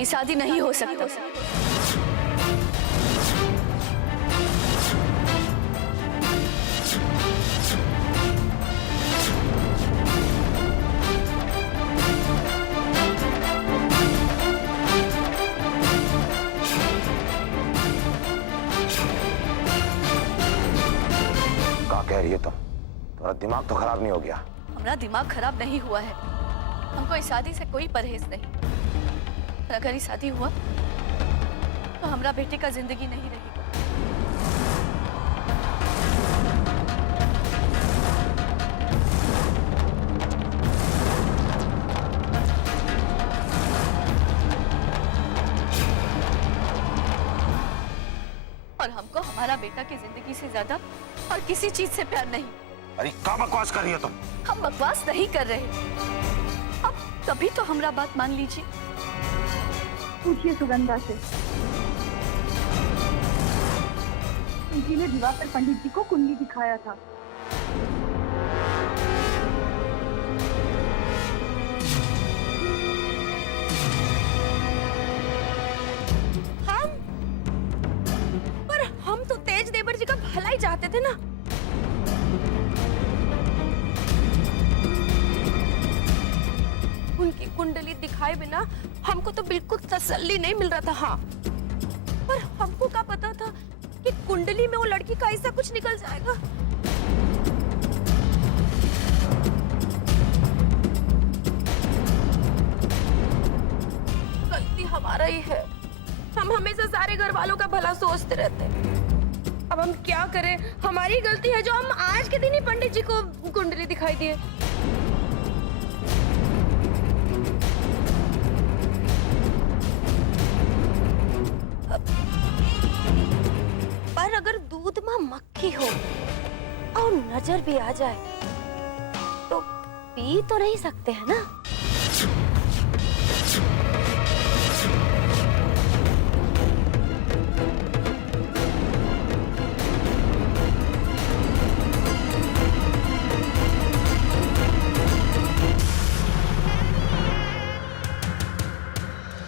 ये शादी नहीं हो सकता। क्या कह रही है तुम? तुम्हारा दिमाग तो खराब नहीं हो गया? हमारा दिमाग खराब नहीं हुआ है। हमको इस शादी से कोई परहेज नहीं। और अगर ये शादी हुआ तो हमारा बेटे का जिंदगी नहीं रहेगा। और हमको हमारा बेटा की जिंदगी से ज्यादा और किसी चीज से प्यार नहीं। अरे क्या बकवास कर रही हो तुम? हम बकवास नहीं कर रहे। अब तभी तो हमारा बात मान लीजिए। पूछिए सुगंधा से। उनकी ने दिवाकर पंडित जी को कुंडली दिखाया था। हम तो तेज देवर जी का भला ही चाहते थे ना। उनकी कुंडली दिखाए बिना हमको तो बिल्कुल तसल्ली नहीं मिल रहा था। हाँ, पर हमको क्या पता था कि कुंडली में वो लड़की का ऐसा कुछ निकल जाएगा। गलती हमारा ही है। हम हमेशा सारे घर वालों का भला सोचते रहते हैं। अब हम क्या करें? हमारी गलती है जो हम आज के दिन ही पंडित जी को कुंडली दिखाई दिए। पर अगर दूध में मक्खी हो और नजर भी आ जाए तो पी तो नहीं सकते हैं ना।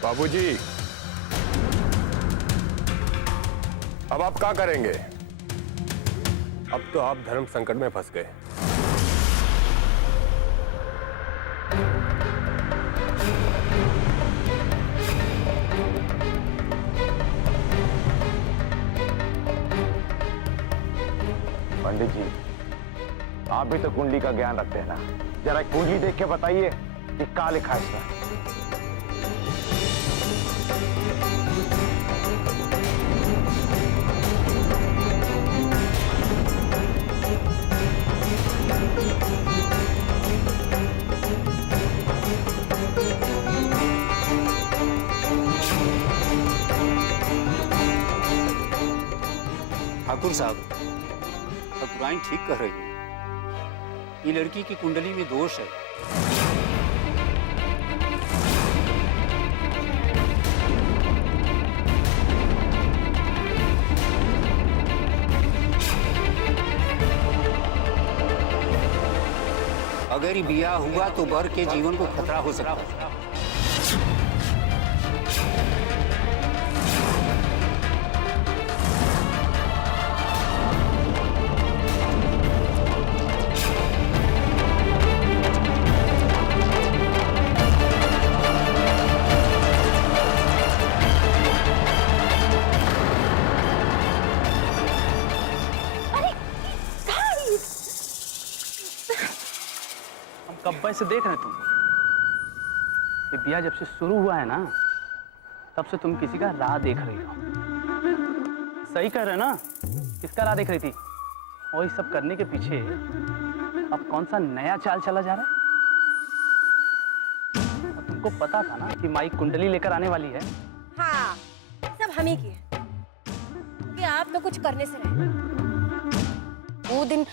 बाबूजी, अब आप क्या करेंगे? अब तो आप धर्म संकट में फंस गए। पंडित जी, आप भी तो कुंडली का ज्ञान रखते हैं ना। जरा कुंडली देख के बताइए कि क्या लिखा है इसमें। ठाकुर साहब, ठाकुराइन ठीक कह रही है। ये लड़की की कुंडली में दोष है। अगर ये बिया हुआ तो बर के जीवन को खतरा हो सकता है। कब्बे से देख रहे तुम। ये ब्याह जब से शुरू हुआ है ना, तब से तुम किसी का राह देख रही हो। सही कह रहे ना? किसका राह देख रही थी? और ये सब करने के पीछे अब कौन सा नया चाल चला जा रहा है? और तुमको पता था ना कि माई कुंडली लेकर आने वाली है। हाँ, सब हम ही की है। कि आप तो कुछ करने से रहे। वो दिन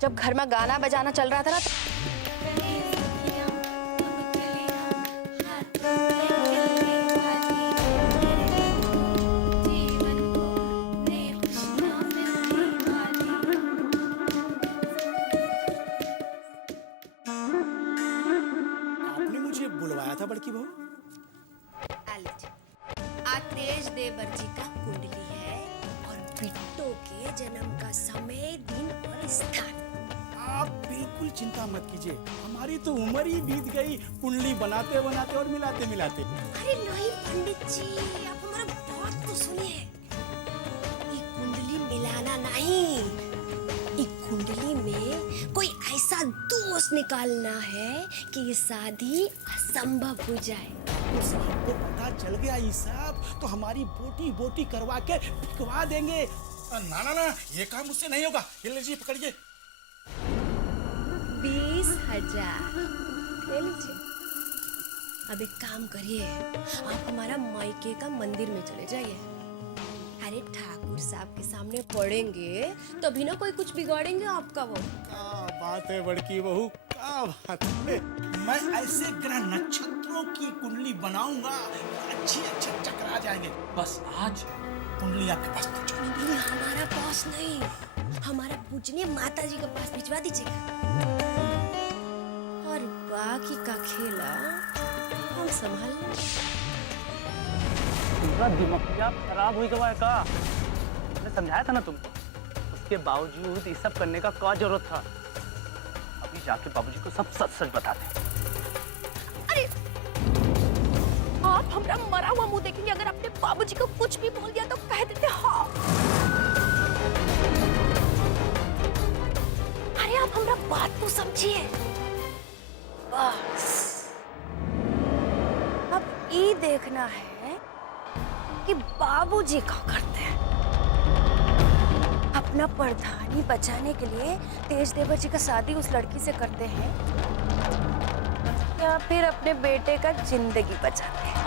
जब घर में गाना बजाना चल रहा था ना, आपने मुझे बुलवाया था बड़की बहू? देवर जी का कुंडली है और बिट्टो के जन्म का समय, दिन और स्थान। आप बिल्कुल चिंता मत कीजिए, हमारी तो उम्र ही बीत गई कुंडली बनाते बनाते और मिलाते मिलाते। अरे नहीं पंडित जी, आप हमारा बात तो सुनिए। ये कुंडली मिलाना नहीं, ये कुंडली में कोई ऐसा दोष निकालना है कि ये शादी असंभव हो जाए। आपको पता चल गया ये सब तो हमारी बोटी बोटी करवा के बिकवा देंगे। ना ना ना, ये काम मुझसे नहीं होगा। ये लीजिए, पकड़िए। 20,000 ले लीजिए। अब एक काम करिए, आप हमारा मायके का मंदिर में चले जाइए। अरे ठाकुर साहब के सामने पढ़ेंगे तभी ना कोई कुछ बिगाड़ेंगे आपका। वो क्या बात है बड़की बहू, क्या बात है। मैं ऐसे ग्रह नक्षत्रों की कुंडली बनाऊंगा, अच्छे अच्छे चक्कर आ जाएंगे। बस आज कुंडली आपके पास पहुंचानी। नहीं, हमारा पास नहीं, हमारा पूजनीय माता जी के पास भिजवा दीजिएगा। और बाकी का खेला हम संभाल लेंगे। पूरा दिमाग खराब हुई गवा है का? मैंने समझाया था ना तुमको, उसके बावजूद ये सब करने का क्या जरूरत था? अभी जाके बाबूजी को सब सच सच बताते। अरे आप हमारा मरा हुआ मुंह देखेंगे, अगर आपने बाबूजी को कुछ भी बोल दिया तो कह देते हाँ। अरे आप हमारा बात तो समझिए। बस अब ये देखना है कि बाबूजी क्या करते हैं। अपना प्रधानी बचाने के लिए तेज देवर जी का शादी उस लड़की से करते हैं या फिर अपने बेटे का जिंदगी बचाते हैं?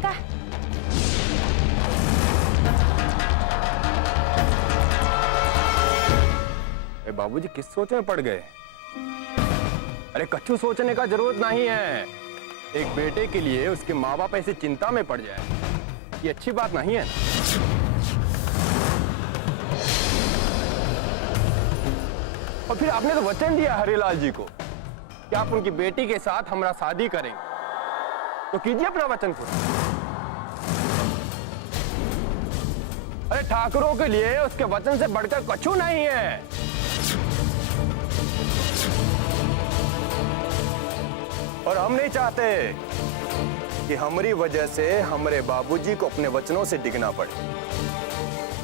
क्या? बाबूजी किस सोच में पड़ गए? अरे कच्चू सोचने का जरूरत नहीं है। एक बेटे के लिए उसके माँ बाप ऐसी चिंता में पड़ जाए, ये अच्छी बात नहीं है। और फिर आपने तो वचन दिया हरिलाल जी को कि आप उनकी बेटी के साथ हमारा शादी करेंगे, तो कीजिए अपना वचन पूरा। अरे ठाकुरों के लिए उसके वचन से बढ़कर कछु नहीं है। और हम नहीं चाहते कि हमारी वजह से हमारे बाबूजी को अपने वचनों से डिगना पड़े।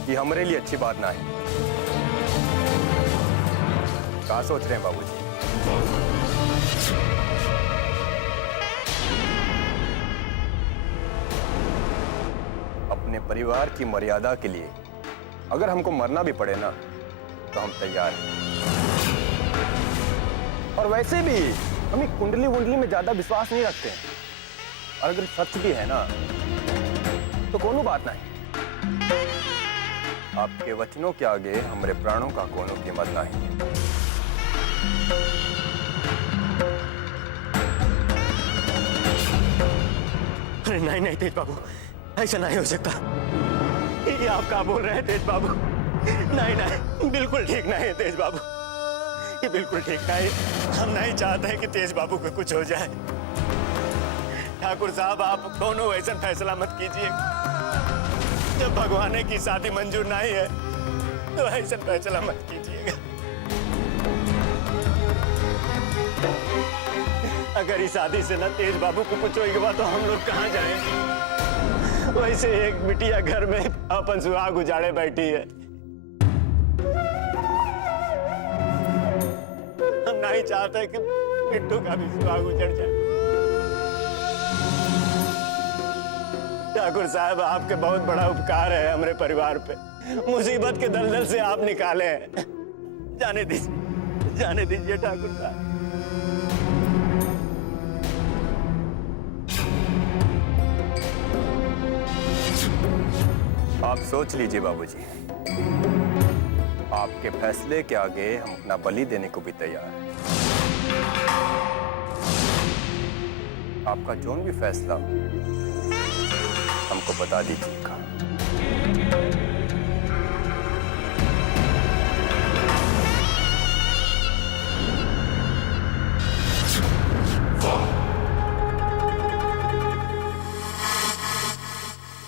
ये हमारे लिए अच्छी बात ना है। क्या सोच रहे हैं बाबूजी? अपने परिवार की मर्यादा के लिए अगर हमको मरना भी पड़े ना तो हम तैयार हैं। और वैसे भी हम एक कुंडली वुंडली में ज्यादा विश्वास नहीं रखते हैं। और अगर सच भी है ना तो कोनो बात नहीं। आपके वचनों के आगे हमारे प्राणों का कोनो कीमत नहीं। अरे नहीं नहीं तेज बाबू, ऐसा नहीं हो सकता। ये आप क्या बोल रहे हैं तेज बाबू? नहीं नहीं, बिल्कुल ठीक नहीं है तेज बाबू, ये बिल्कुल ठीक नहीं। हम नहीं चाहते हैं कि तेज बाबू को कुछ हो जाए। ठाकुर साहब, आप दोनों ऐसा फैसला मत कीजिए। जब भगवान की शादी मंजूर नहीं है तो ऐसा फैसला मत कीजिएगा। अगर इस शादी से ना तेज बाबू को कुछ होगा तो हम लोग कहाँ जाएं? वैसे एक बिटिया घर में अपन सुहाग उजाड़े बैठी है। हम नहीं चाहते कि बिट्टू का भी सुहाग उजड़ जाए। ठाकुर साहब, आपके बहुत बड़ा उपकार है हमारे परिवार पे। मुसीबत के दलदल से आप निकाले हैं। जाने दीजिए ठाकुर साहब। आप सोच लीजिए बाबूजी, आपके फैसले के आगे हम अपना बलि देने को भी तैयार हैं। आपका जो भी फैसला हमको बता दीजिएगा।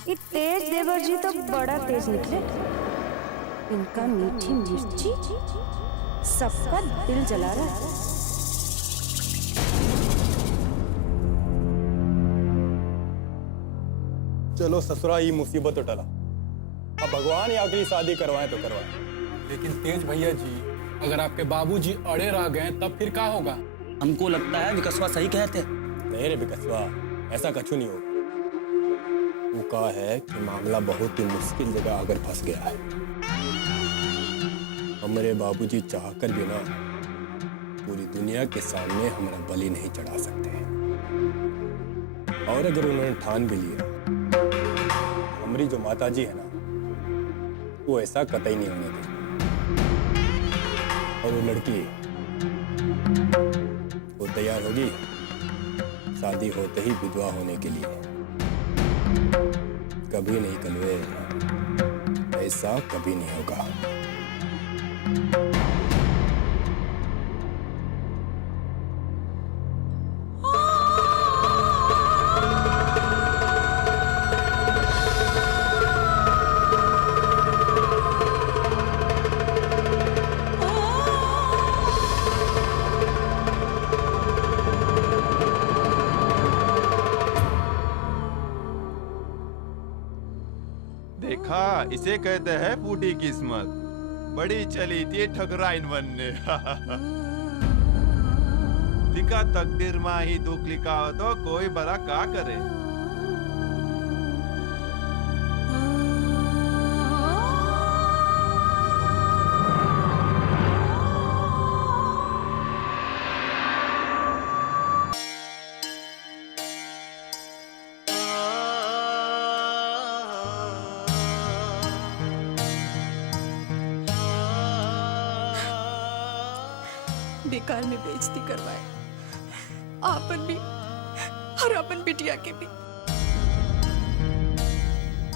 ये तेज देवर जी तो बड़ा तेज निकले। इनका मीठी मिर्ची सबका दिल जला रहा है। चलो ससुरा ये मुसीबत टला। अब भगवान ही आखिरी शादी करवाए तो करवाए। लेकिन तेज भैया जी, अगर आपके बाबूजी अड़े रह गए तब फिर क्या होगा? हमको लगता है विकसवा सही कहते। नहीं रे विकसवा, ऐसा कछु नहीं होगा। वो कहा है कि मामला बहुत ही मुश्किल जगह आकर फंस गया है। हमारे बाबूजी चाहकर भी ना पूरी दुनिया के सामने हमारा बलि नहीं चढ़ा सकते। और अगर उन्होंने ठान भी लिया, हमारी जो माताजी है ना, वो ऐसा कतई नहीं होने देगी। और वो लड़की वो तैयार होगी शादी होते ही विधवा होने के लिए। कभी नहीं कलवे, ऐसा कभी नहीं होगा। देखा, इसे कहते हैं फूटी किस्मत। बड़ी चली थी ठगराइन बनने। लिखा तकदीर माँ ही दुख लिखा हो तो कोई बड़ा का करे। बेकार में बेइज्जती करवाए, आपन भी और अपन बिटिया के भी।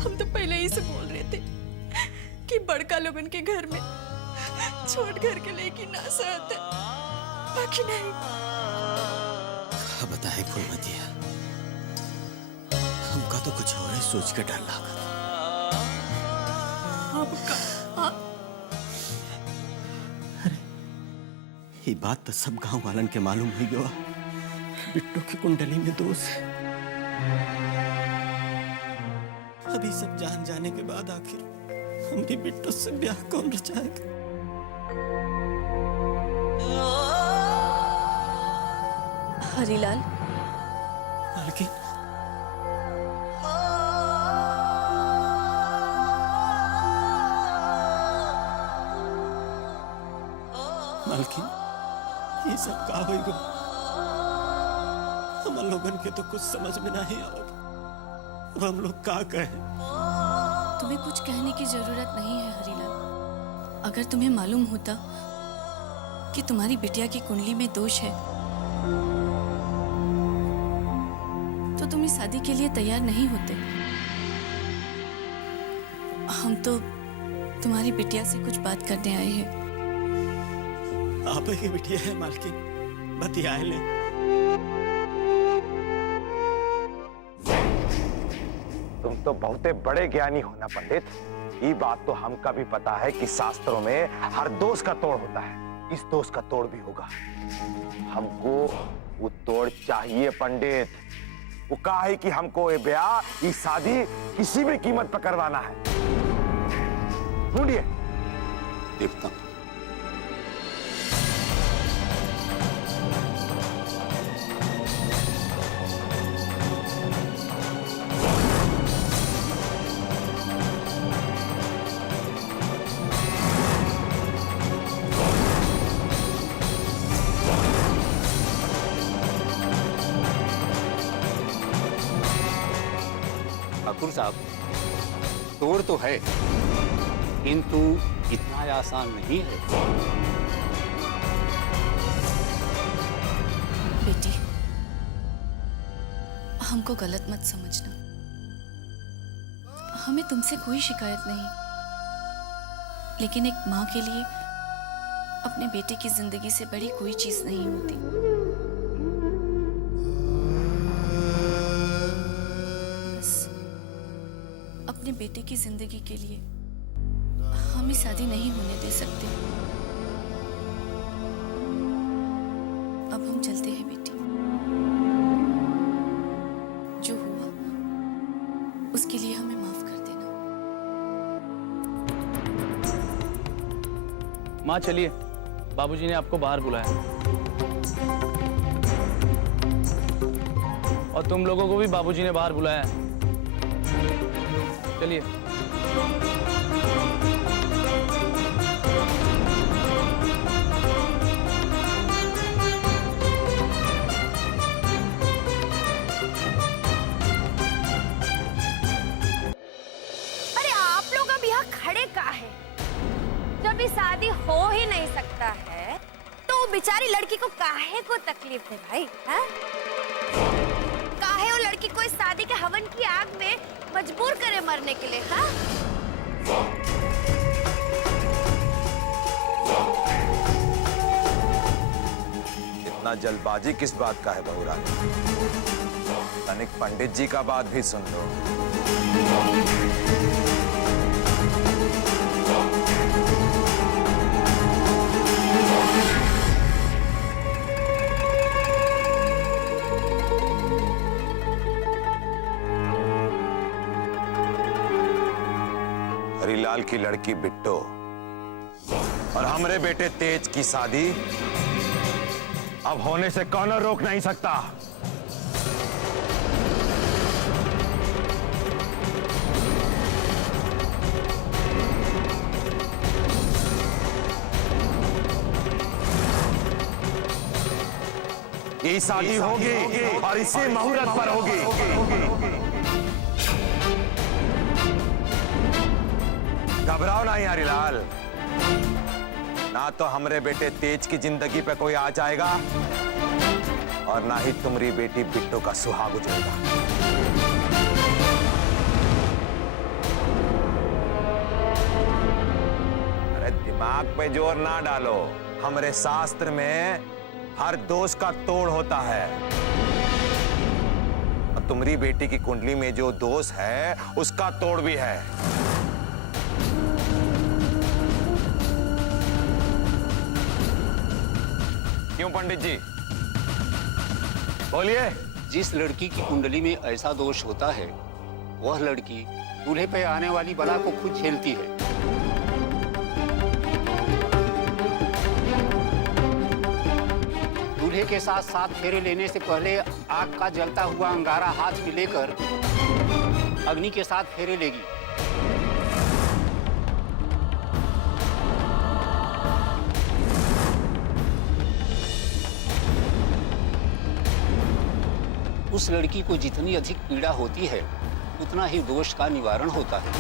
हम तो पहले ही से बोल रहे थे कि बड़का लोगन के घर में छोट घर के लेके ना सहते, बाकी नहीं। बताए फूलमतिया, हमका तो कुछ और ही सोच के डर लगा। ये बात तो सब गांव वालन के मालूम हुई गवा कि बिट्टू की कुंडली में दोष है। अभी सब जान जाने के बाद आखिर हमारी बिट्टू से ब्याह कौन रचाएगा? हरीलाल, मालकिन, मालकिन, ये सब का होई गो? हम लोगन के तो कुछ समझ में नहीं आवत। अब हम लोग का कहें? तुम्हें कुछ कहने की जरूरत नहीं है हरीलाल। अगर तुम्हें मालूम होता कि तुम्हारी बिटिया की कुंडली में दोष है तो तुम इस शादी के लिए तैयार नहीं होते। हम तो तुम्हारी बिटिया से कुछ बात करने आए हैं। आप ही की बिटिया है मालकिन, बतियाए ले। तुम तो बहुते बड़े ज्ञानी हो ना पंडित। ये बात तो हमका भी पता है कि शास्त्रों में हर दोष का तोड़ होता है। इस दोष का तोड़ भी होगा। हमको वो तोड़ चाहिए पंडित। वो कहा है कि हमको ये ब्याह, ये शादी किसी भी कीमत पर करवाना है। ढूंढिए। देखता हूं। ठाकुर साहब, तोड़ तो है, किंतु इतना आसान नहीं है। बेटी, हमको गलत मत समझना। हमें तुमसे कोई शिकायत नहीं, लेकिन एक माँ के लिए अपने बेटे की जिंदगी से बड़ी कोई चीज नहीं होती। अपने बेटे की जिंदगी के लिए हम ही शादी नहीं होने दे सकते। अब हम चलते हैं बेटी। जो हुआ उसके लिए हमें माफ कर देना। माँ चलिए, बाबूजी ने आपको बाहर बुलाया। और तुम लोगों को भी बाबूजी ने बाहर बुलाया है। चलिए। अरे आप लोग अब यहाँ खड़े काहे? जब ये शादी हो ही नहीं सकता है तो वो बेचारी लड़की को काहे को तकलीफ है भाई? हाँ? काहे वो लड़की को इस शादी के हवन की आग में मजबूर करे मरने के लिए? हाँ? इतना जल्दबाजी किस बात का है बहू रानी? तनिक पंडित जी का बात भी सुन लो। हरीलाल की लड़की बिट्टो और हमरे बेटे तेज की शादी अब होने से कौन रोक नहीं सकता। ये शादी होगी और इसी मुहूर्त पर होगी। घबराओ नहीं हरीलाल, ना तो हमरे बेटे तेज की जिंदगी पे कोई आ जाएगा और ना ही तुम्हारी बेटी बिट्टो का सुहाग उजड़ेगा। अरे दिमाग पे जोर ना डालो, हमरे शास्त्र में हर दोष का तोड़ होता है और तुम्हारी बेटी की कुंडली में जो दोष है उसका तोड़ भी है। क्यों पंडित जी, बोलिए। जिस लड़की की कुंडली में ऐसा दोष होता है वह लड़की दूल्हे पे आने वाली बला को खुद झेलती है। दूल्हे के साथ 7 फेरे लेने से पहले आग का जलता हुआ अंगारा हाथ में लेकर अग्नि के साथ फेरे लेगी। उस लड़की को जितनी अधिक पीड़ा होती है उतना ही दोष का निवारण होता है।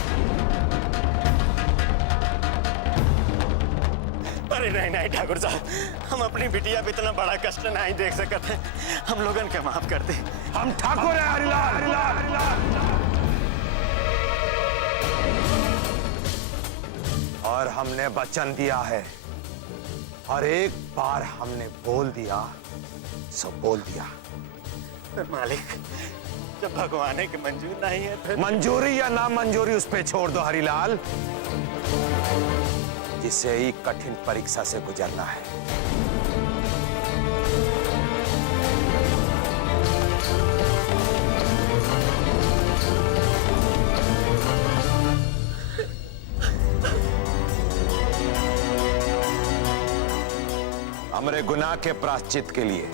अरे नहीं नहीं ठाकुर साहब, हम अपनी बिटिया पे इतना बड़ा कष्ट नहीं देख सकते। हम लोगन के माफ कर दे। हम ठाकुर हैं हरीलाल। और हमने वचन दिया है और एक बार हमने बोल दिया सो बोल दिया। मालिक, जब भगवान के मंजूर नहीं है तो मंजूरी या ना मंजूरी उस पे छोड़ दो हरीलाल, जिसे ही कठिन परीक्षा से गुजरना है। हमरे गुनाह के प्रायश्चित के लिए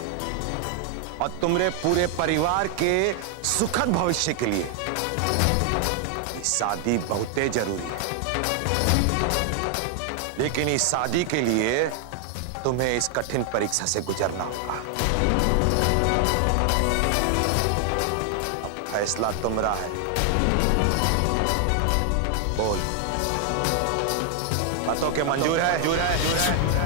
और तुम्हारे पूरे परिवार के सुखद भविष्य के लिए शादी बहुत जरूरी है। लेकिन इस शादी के लिए तुम्हें इस कठिन परीक्षा से गुजरना होगा। अब फैसला तुम्हारा है। बोल, बातों के मंजूर है?